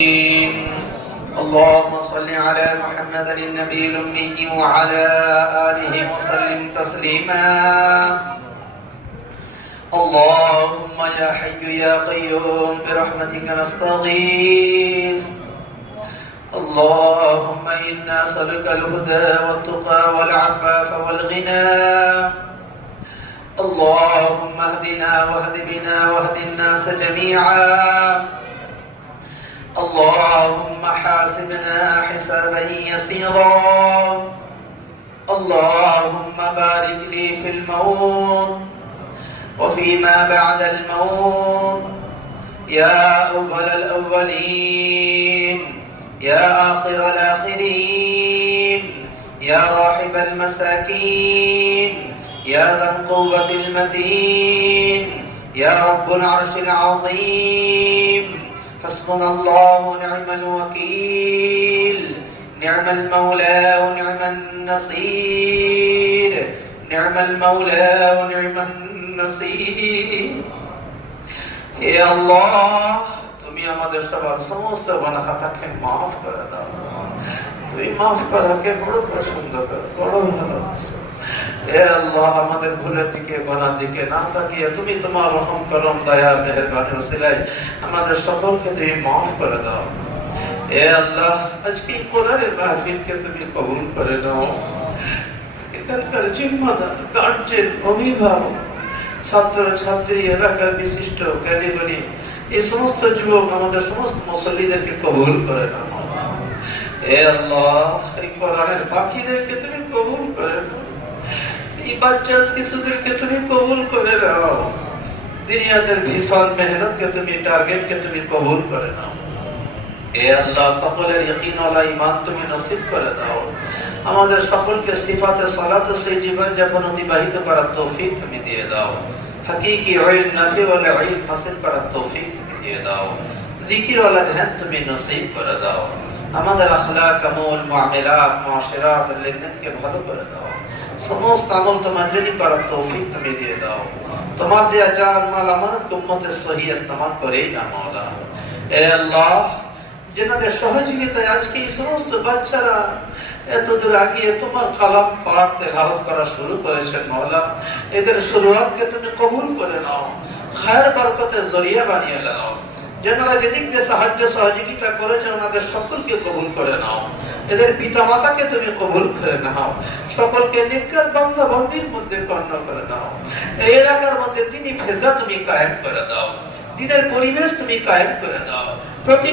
اللهم صل على محمد النبي الأمي وعلى آله وسلم تسليما. اللهم يا حي يا قيوم برحمتك نستغيث. اللهم إنا نسألك الهدى والتقى والعفاف والغنى. اللهم اهدنا واهد بنا واهد الناس جميعا. اللهم حاسبنا حسابا يسيرا. اللهم بارك لي في الموت وفيما بعد الموت يا أول الأولين يا آخر الآخرين يا راحب المساكين يا ذا القوة المتين يا رب العرش العظيم. حسبنا الله ونعم الوكيل، نعم المولى ونعم النصير، نعم المولى ونعم النصير. হে আল্লাহ, তুমি আমাদের সবার সমস্ত গুনাহ খাতাকে মাফ করে দাও। তুমি মাফ করাকে বড় পছন্দ করো, বড় ভালোবাসো। হে আল্লাহ, আমাদের ভুলের দিকে গুনাহ দিকে না তাকিয়ে তুমি তোমার রহম করম দয়া মেহেরবানির উসিলায় আমাদের সকলকে তুমি মাফ করে দাও। হে আল্লাহ, আজকে কোরআনের মাহফিলকে তুমি কবুল করে নাও। এখানকার জিম্মাদার, গার্জিয়ান, অভিভাবক, ছাত্র ছাত্রী, এলাকার বিশিষ্ট জ্ঞানীগুণী, এই সমস্ত যুবক, আমাদের সমস্ত মুসল্লিদেরকে কবুল করে নাও। হে আল্লাহ, এই কোরআনের পাখিদেরকে তুমি কবুল করে নাও। এই বাচ্চা শিশুদেরকে তুমি কবুল করে নাও। দুনিয়াদের ভীষণ মেহনতকে তুমি, টার্গেটকে তুমি কবুল করে নাও। হে আল্লাহ, সকলের ইয়াকিনওয়ালা ঈমান তুমি নসিব করে দাও। আমাদের সকলকে সিফাতে সালাতে সেই জীবন যাপন অতিবাহিত করার তৌফিক তুমি দিয়ে দাও। হাকিকি ইলম, নাফি ওয়ালা ইলম হাসিল করার তৌফিক তুমি দিয়ে দাও। জিকির ওয়ালা ধ্যান তুমি নসিব করে দাও। আমাদের আখলাক, আমল, মুআমালাত, মুআশিরাত, লেনদেনকে ভালো করে দাও। সমস্ত আমল তোমার জন্য করার তৌফিক তুমি দিয়ে দাও। তোমার দেয়া জান মাল আমানত উম্মতের সহিহ ইস্তেমাল করেই না মাওলা। হে আল্লাহ, যেনাদের সহযোগিতায় আজকে এই সমস্ত বাচ্চারা এত দূর আগিয়ে তোমার কালাম পাক তেলাওয়াত করা শুরু করেছেন মাওলা, এদের শুরুয়াতকে তুমি কবুল করে নাও। খায়ের বরকতের জরিয়া বানিয়ে নাও। যারা যেদিক দিয়ে সাহায্য সহযোগিতা করেছে ওনাদের সকলকে কবুল করে নাও। এদের পিতামাতাকে তুমি কবুল করে নাও। সকলকে নেককার বান্দা বান্দির মধ্যে গণ্য করে নাও। এই এলাকার মধ্যে দিনী ফেজা তুমি কায়েম করে দাও। দিনের পরিবেশ তুমি কায়েম করে দাও। প্রতি